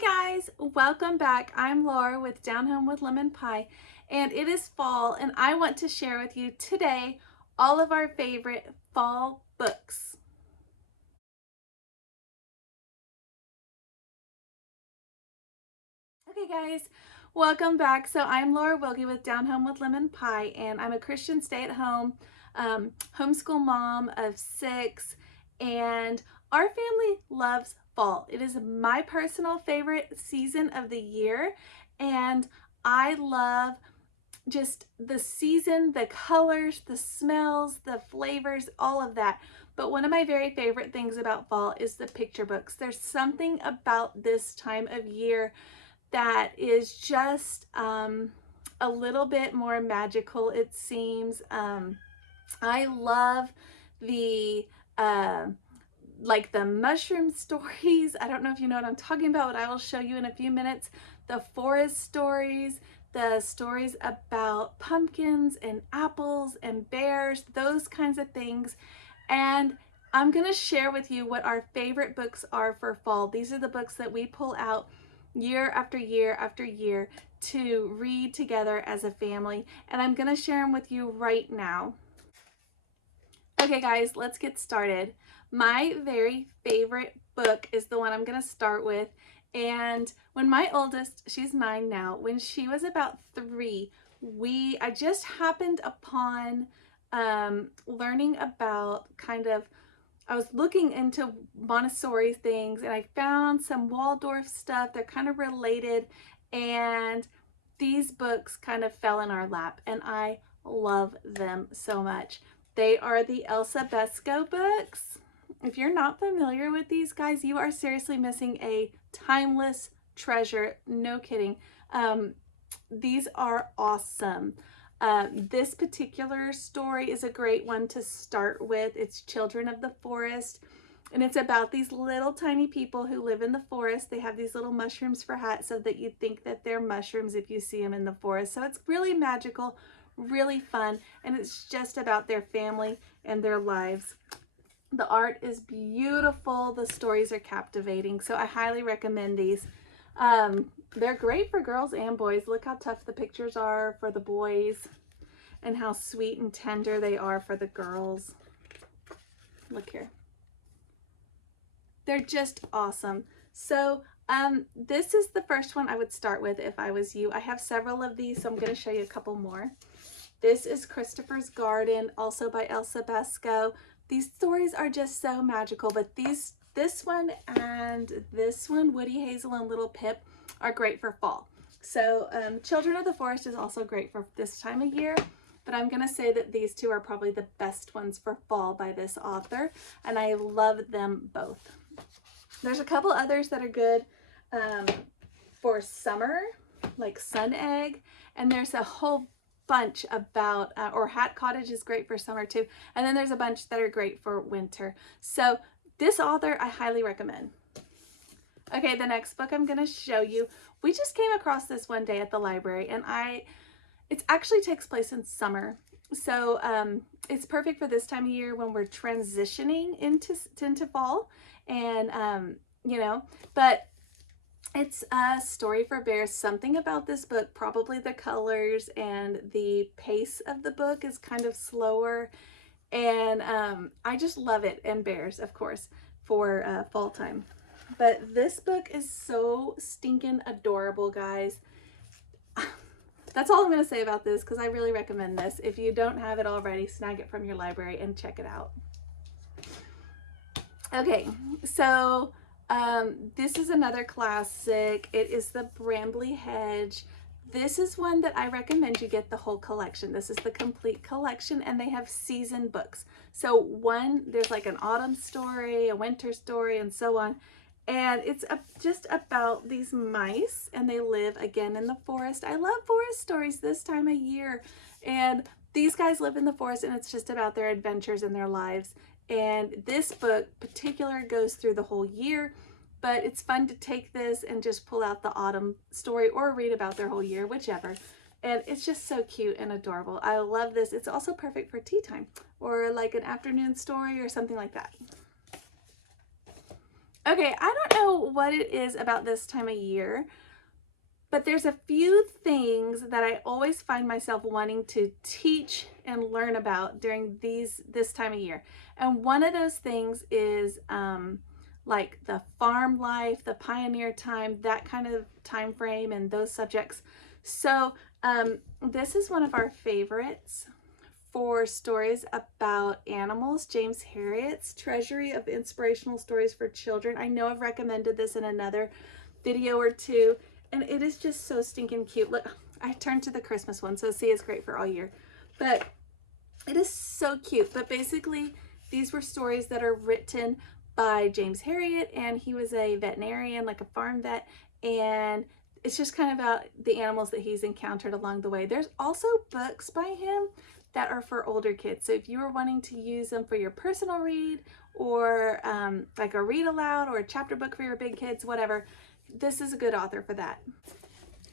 Hey guys, welcome back. I'm Laura with Down Home with Lemon Pie, and it is fall, and I want to share with you today all of our favorite fall books. Okay guys, welcome back. So I'm Laura Wilkie with Down Home with Lemon Pie, and I'm a Christian stay-at-home homeschool mom of 6, and our family loves fall. It is my personal favorite season of the year, and I love just the season, the colors, the smells, the flavors, all of that. But one of my very favorite things about fall is the picture books. There's something about this time of year that is just a little bit more magical, it seems. I love the like the mushroom stories. I don't know if you know what I'm talking about, but I will show you in a few minutes. The forest stories, the stories about pumpkins and apples and bears, those kinds of things. And I'm going to share with you what our favorite books are for fall. These are the books that we pull out year after year after year to read together as a family. And I'm going to share them with you right now. Okay guys, let's get started. My very favorite book is the one I'm going to start with. And when my oldest, she's 9 now, when she was about 3, I just happened upon learning about I was looking into Montessori things, and I found some Waldorf stuff. They're kind of related, and these books kind of fell in our lap, and I love them so much. They are the Elsa Besco books. If you're not familiar with these guys, you are seriously missing a timeless treasure. No kidding. These are awesome. This particular story is a great one to start with. It's Children of the Forest, and it's about these little tiny people who live in the forest. They have these little mushrooms for hats so that you think that they're mushrooms if you see them in the forest. So it's really magical, really fun, and it's just about their family and their lives. The art is beautiful. The stories are captivating, so I highly recommend these. They're great for girls and boys. Look how tough the pictures are for the boys and how sweet and tender they are for the girls. Look here. They're just awesome. So this is the first one I would start with if I was you. I have several of these, so I'm going to show you a couple more. This is Christopher's Garden, also by Elsa Besco. These stories are just so magical, but this one and this one, Woody Hazel and Little Pip, are great for fall. So Children of the Forest is also great for this time of year, but I'm going to say that these two are probably the best ones for fall by this author, and I love them both. There's a couple others that are good for summer, like Sun Egg, and there's a whole bunch about, or Hat Cottage is great for summer too, and then there's a bunch that are great for winter. So this author I highly recommend. Okay, the next book I'm going to show you, we just came across this one day at the library, and it actually takes place in summer. So it's perfect for this time of year when we're transitioning into fall, and you know, but it's a story for bears. Something about this book, probably the colors and the pace of the book is kind of slower, and I just love it. And bears, of course, for fall time. But this book is so stinking adorable, guys. That's all I'm going to say about this, because I really recommend this. If you don't have it already, snag it from your library and check it out. Okay, so this is another classic. It is the BRAMBLY HEDGE. This is one that I recommend you get the whole collection. This is the complete collection, and they have season books. So there's like an autumn story, a winter story, and so on. And it's just about these mice, and they live again in the forest. I love forest stories this time of year. And these guys live in the forest, and it's just about their adventures and their lives. And this book particular goes through the whole year, but it's fun to take this and just pull out the autumn story or read about their whole year, whichever. And it's just so cute and adorable. I love this. It's also perfect for tea time or like an afternoon story or something like that. Okay, I don't know what it is about this time of year, but there's a few things that I always find myself wanting to teach and learn about during this time of year. And one of those things is like the farm life, the pioneer time, that kind of time frame and those subjects. So this is one of our favorites for stories about animals, James Herriot's Treasury of Inspirational Stories for Children. I know I've recommended this in another video or two, and it is just so stinking cute. Look, I turned to the Christmas one, so see, it's great for all year. But it is so cute. But basically, these were stories that are written by James Herriot, and he was a veterinarian, like a farm vet, and it's just kind of about the animals that he's encountered along the way. There's also books by him that are for older kids. So if you are wanting to use them for your personal read or like a read aloud or a chapter book for your big kids, whatever, this is a good author for that.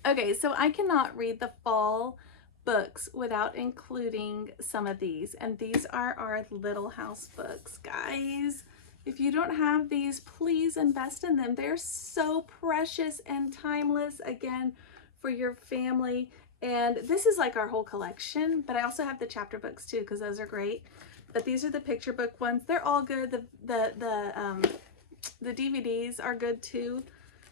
Okay, so I cannot read the fall books without including some of these. And these are our Little House books, guys. If you don't have these, please invest in them. They're so precious and timeless, again, for your family. And this is like our whole collection, but I also have the chapter books too, because those are great. But these are the picture book ones. They're all good. The DVDs are good too,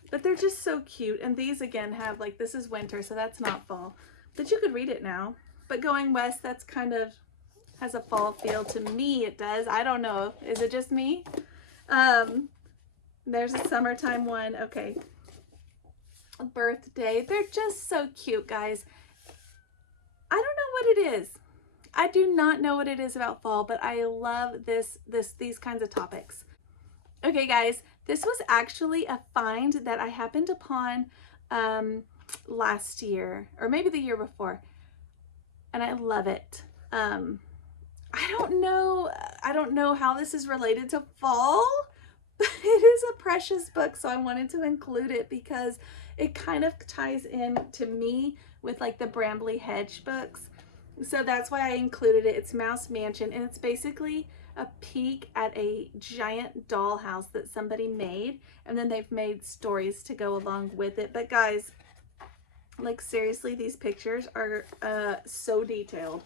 but they're just so cute. And these again have like, this is winter, so that's not fall, but you could read it now. But Going West, that's kind of has a fall feel to me. It does. I don't know. Is it just me? There's a summertime one. Okay. Birthday. They're just so cute, guys. I don't know what it is. I do not know what it is about fall, but I love these kinds of topics. Okay, guys, this was actually a find that I happened upon last year, or maybe the year before, and I love it. I don't know how this is related to fall, but it is a precious book, so I wanted to include it because it kind of ties in to me with like the BRAMBLY HEDGE books. So that's why I included it. It's Mouse Mansion, and it's basically a peek at a giant dollhouse that somebody made, and then they've made stories to go along with it. But guys, like seriously, these pictures are so detailed.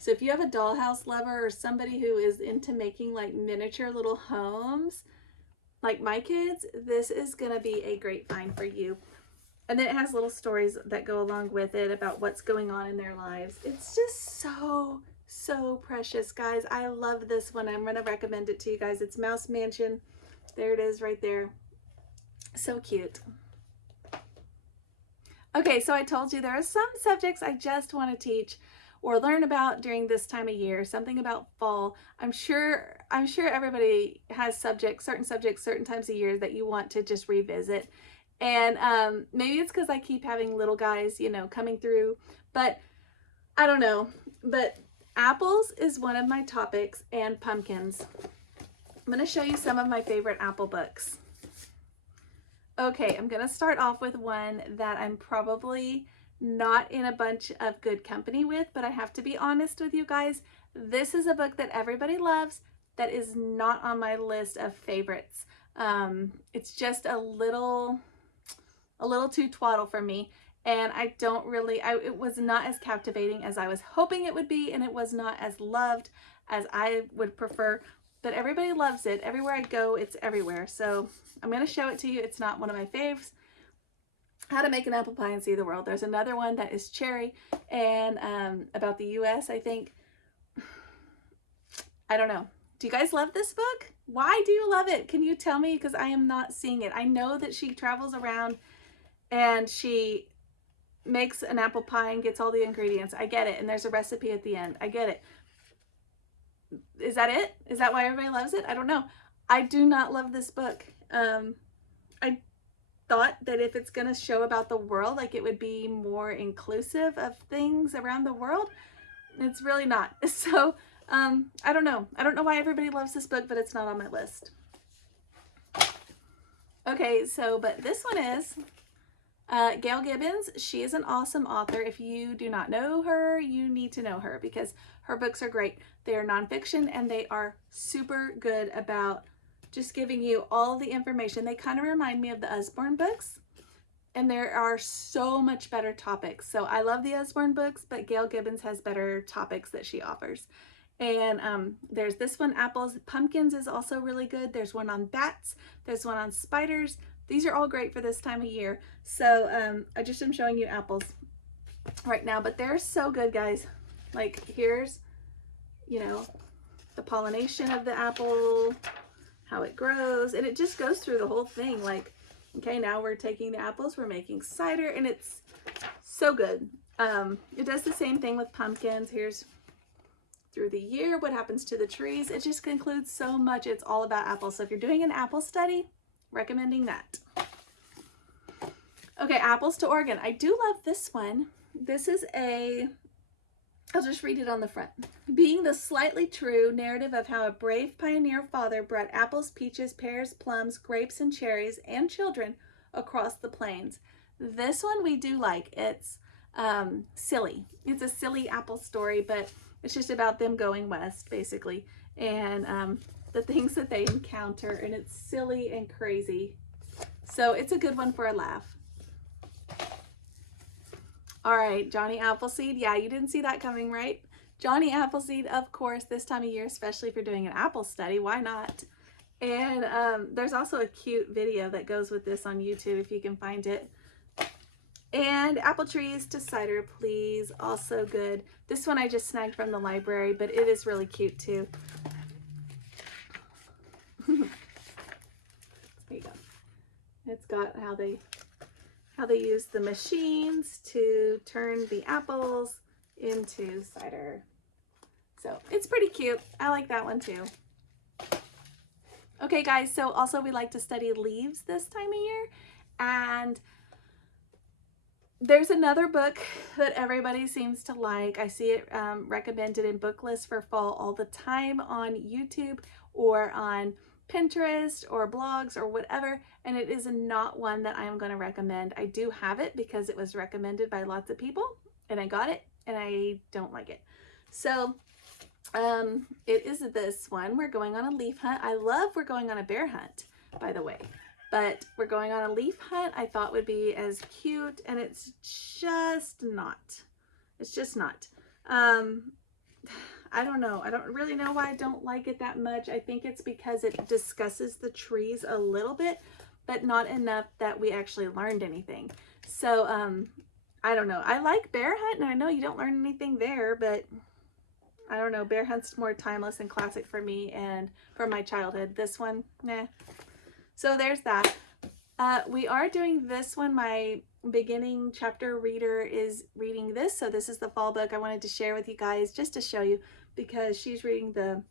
So if you have a dollhouse lover or somebody who is into making like miniature little homes, like my kids, this is gonna be a great find for you. And then it has little stories that go along with it about what's going on in their lives. It's just so precious, guys. I love this one. I'm going to recommend it to you guys. It's Mouse Mansion. There it is right there. So cute. Okay, so I told you there are some subjects I just want to teach or learn about during this time of year, something about fall. I'm sure everybody has certain subjects, certain times of year that you want to just revisit. And maybe it's because I keep having little guys, you know, coming through, but I don't know. But apples is one of my topics, and pumpkins. I'm going to show you some of my favorite apple books. Okay, I'm going to start off with one that I'm probably not in a bunch of good company with, but I have to be honest with you guys. This is a book that everybody loves that is not on my list of favorites. It's just a little too twaddle for me, and it was not as captivating as I was hoping it would be, and it was not as loved as I would prefer, but everybody loves it. Everywhere I go, it's everywhere. So I'm going to show it to you. It's not one of my faves. How to Make an Apple Pie and See the World. There's another one that is Cherry, and about the US, I think. I don't know. Do you guys love this book? Why do you love it? Can you tell me? Because I am not seeing it. I know that she travels around and she makes an apple pie and gets all the ingredients. I get it. And there's a recipe at the end. I get it. Is that it? Is that why everybody loves it? I don't know. I do not love this book. I thought that if it's going to show about the world, like it would be more inclusive of things around the world. It's really not. So I don't know. I don't know why everybody loves this book, but it's not on my list. Okay, so, but this one is Gail Gibbons. She is an awesome author. If you do not know her, you need to know her because her books are great. They are nonfiction and they are super good about just giving you all the information. They kind of remind me of the Usborne books, and there are so much better topics. So I love the Usborne books, but Gail Gibbons has better topics that she offers. And there's this one, Apples. Pumpkins is also really good. There's one on bats. There's one on spiders. These are all great for this time of year. So I just am showing you apples right now, but they're so good, guys. Like, here's, you know, the pollination of the apple, how it grows, and it just goes through the whole thing. Like, okay, now we're taking the apples, we're making cider, and it's so good. It does the same thing with pumpkins. Here's through the year, what happens to the trees. It just concludes so much. It's all about apples. So if you're doing an apple study, recommending that. Okay, Apples to Oregon. I do love this one. This is I'll just read it on the front. Being the slightly true narrative of how a brave pioneer father brought apples, peaches, pears, plums, grapes, and cherries, and children across the plains. This one we do like. It's silly. It's a silly apple story, but it's just about them going west, basically, and the things that they encounter, and it's silly and crazy. So it's a good one for a laugh. All right, Johnny Appleseed. Yeah, you didn't see that coming, right? Johnny Appleseed, of course, this time of year, especially if you're doing an apple study, why not? And there's also a cute video that goes with this on YouTube if you can find it. And Apple Trees to Cider, Please, also good. This one I just snagged from the library, but it is really cute too. There you go. It's got how they use the machines to turn the apples into cider. So it's pretty cute. I like that one too. Okay guys, so also we like to study leaves this time of year, and there's another book that everybody seems to like. I see it recommended in book lists for fall all the time on YouTube or on Pinterest or blogs or whatever, and it is not one that I am going to recommend. I do have it because it was recommended by lots of people, and I got it, and I don't like it. So it is this one. We're going on a leaf hunt. I love We're Going on a Bear Hunt, by the way. But We're Going on a Leaf Hunt I thought would be as cute, and it's just not. It's just not. I don't know. I don't really know why I don't like it that much. I think it's because it discusses the trees a little bit, but not enough that we actually learned anything. So I don't know. I like Bear Hunt, and I know you don't learn anything there, but I don't know. Bear Hunt's more timeless and classic for me and from my childhood. This one, nah. So there's that. We are doing this one. My beginning chapter reader is reading this. So this is the fall book I wanted to share with you guys just to show you, because she's reading the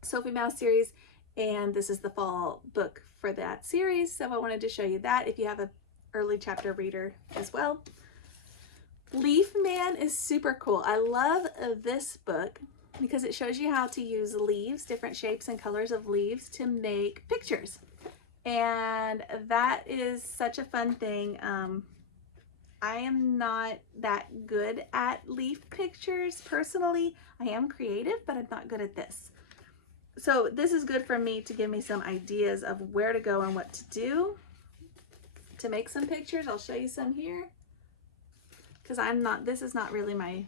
Sophie Mouse series, and this is the fall book for that series. So I wanted to show you that if you have an early chapter reader as well. Leaf Man is super cool. I love this book because it shows you how to use leaves, different shapes and colors of leaves, to make pictures. And that is such a fun thing. I am not that good at leaf pictures personally. I am creative, but I'm not good at this. So this is good for me to give me some ideas of where to go and what to do to make some pictures. I'll show you some here, because this is not really my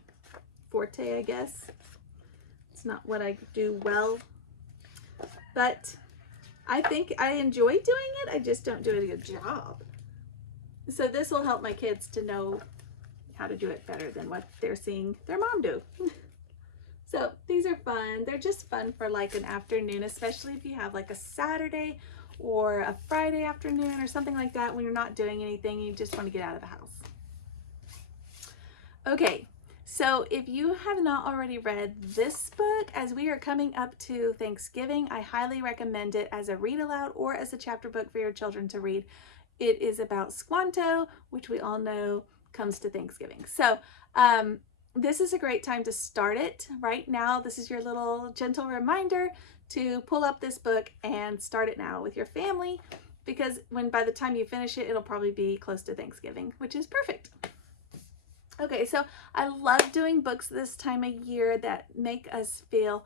forte, I guess. It's not what I do well, but I think I enjoy doing it. I just don't do a good job. So this will help my kids to know how to do it better than what they're seeing their mom do. So these are fun. They're just fun for like an afternoon, especially if you have like a Saturday or a Friday afternoon or something like that when you're not doing anything, you just want to get out of the house. Okay, so if you have not already read this book, as we are coming up to Thanksgiving, I highly recommend it as a read aloud or as a chapter book for your children to read. It is about Squanto, which we all know comes to Thanksgiving. So this is a great time to start it right now. This is your little gentle reminder to pull up this book and start it now with your family, because by the time you finish it, it'll probably be close to Thanksgiving, which is perfect. Okay, so I love doing books this time of year that make us feel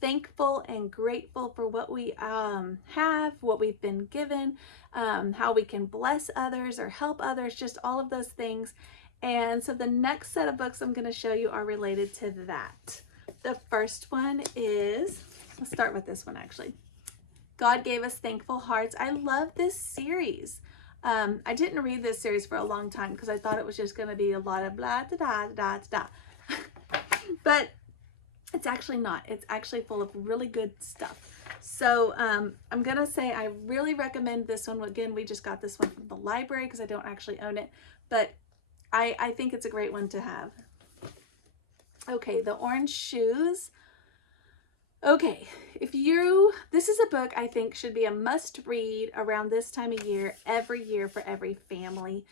thankful and grateful for what we have, what we've been given, how we can bless others or help others, just all of those things. And so the next set of books I'm going to show you are related to that. The first one is, let's start with this one actually. God Gave Us Thankful Hearts. I love this series. I didn't read this series for a long time because I thought it was just going to be a lot of blah, da, da, da, da, da. But it's actually not. It's actually full of really good stuff. So I'm going to say I really recommend this one. Again, we just got this one from the library because I don't actually own it. But I think it's a great one to have. Okay, The Orange Shoes. Okay, this is a book I think should be a must read around this time of year for every family.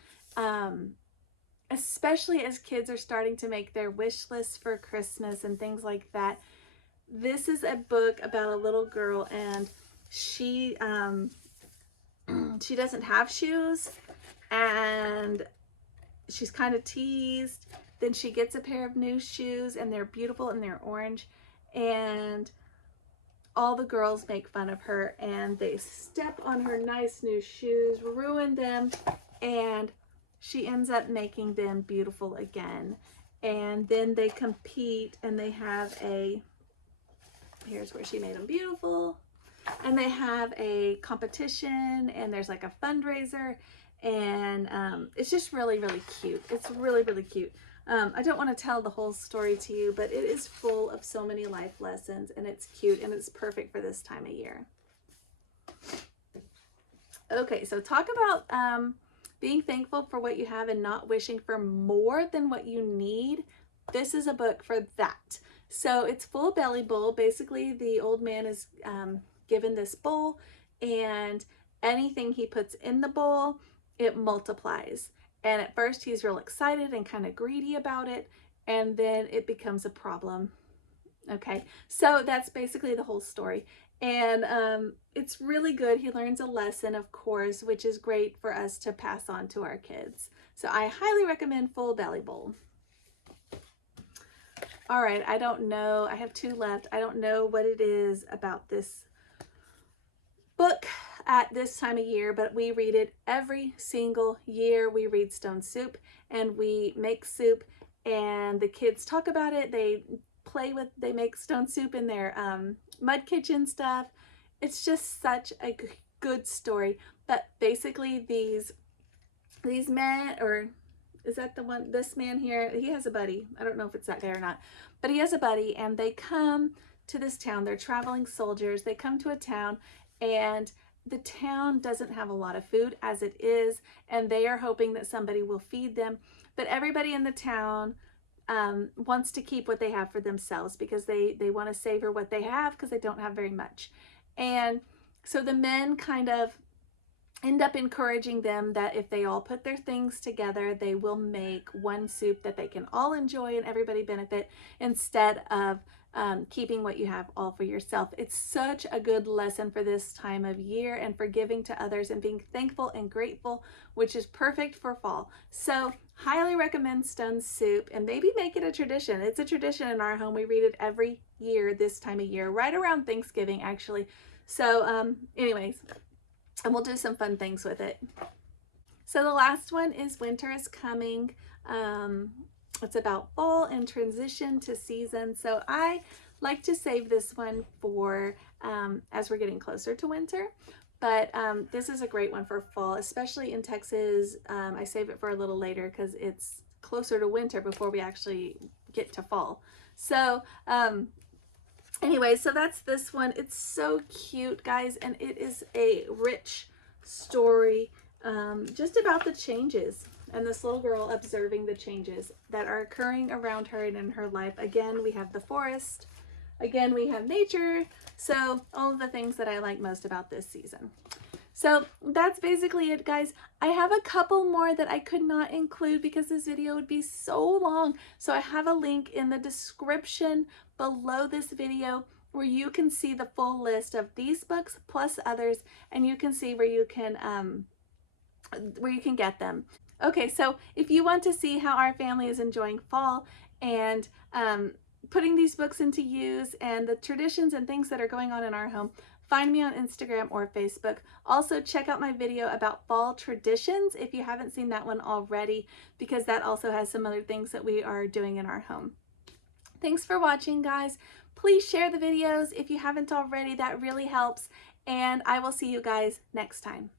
Especially as kids are starting to make their wish lists for Christmas and things like that. This is a book about a little girl, and she doesn't have shoes, and she's kind of teased. Then she gets a pair of new shoes, and they're beautiful and they're orange, and all the girls make fun of her, and they step on her nice new shoes, ruin them, and she ends up making them beautiful again. And then they compete, and they have here's where she made them beautiful, and they have a competition, and there's like a fundraiser, and it's just really, really cute. It's really, really cute. I don't want to tell the whole story to you, but it is full of so many life lessons, and it's cute, and it's perfect for this time of year. Okay, so talk about being thankful for what you have and not wishing for more than what you need. This is a book for that. So it's full belly bowl. Basically, the old man is given this bowl, and anything he puts in the bowl, it multiplies. And at first he's real excited and kind of greedy about it, and then it becomes a problem. Okay, so that's basically the whole story. And it's really good. He learns a lesson, of course, which is great for us to pass on to our kids. So I highly recommend Full Belly Bowl. All right, I don't know. I have two left. I don't know what it is about this book at this time of year, but we read it every single year. We read Stone Soup, and we make soup, and the kids talk about it. They make stone soup in their mud kitchen stuff. It's just such a good story. But basically these men, or is that the one, this man here, he has a buddy. I don't know if it's that guy or not, but he has a buddy, and they come to this town. They're traveling soldiers. They come to a town, and the town doesn't have a lot of food as it is, and they are hoping that somebody will feed them. But everybody in the town wants to keep what they have for themselves because they want to savor what they have because they don't have very much. And so the men kind of end up encouraging them that if they all put their things together, they will make one soup that they can all enjoy and everybody benefit, instead of keeping what you have all for yourself. It's such a good lesson for this time of year, and for giving to others and being thankful and grateful, which is perfect for fall. So highly recommend Stone Soup, and maybe make it a tradition. It's a tradition in our home. We read it every year this time of year, right around Thanksgiving actually. So anyways, and we'll do some fun things with it. So the last one is Winter is Coming. It's about fall and transition to season. So I like to save this one for as we're getting closer to winter. But this is a great one for fall, especially in Texas. I save it for a little later because it's closer to winter before we actually get to fall. So anyway, so that's this one. It's so cute, guys, and it is a rich story just about the changes, and this little girl observing the changes that are occurring around her and in her life. Again, we have the forest. Again, we have nature. So all of the things that I like most about this season. So that's basically it, guys. I have a couple more that I could not include because this video would be so long. So I have a link in the description below this video where you can see the full list of these books plus others, and you can see where you can get them. Okay, so if you want to see how our family is enjoying fall and putting these books into use and the traditions and things that are going on in our home, find me on Instagram or Facebook. Also, check out my video about fall traditions if you haven't seen that one already, because that also has some other things that we are doing in our home. Thanks for watching, guys. Please share the videos if you haven't already. That really helps. And I will see you guys next time.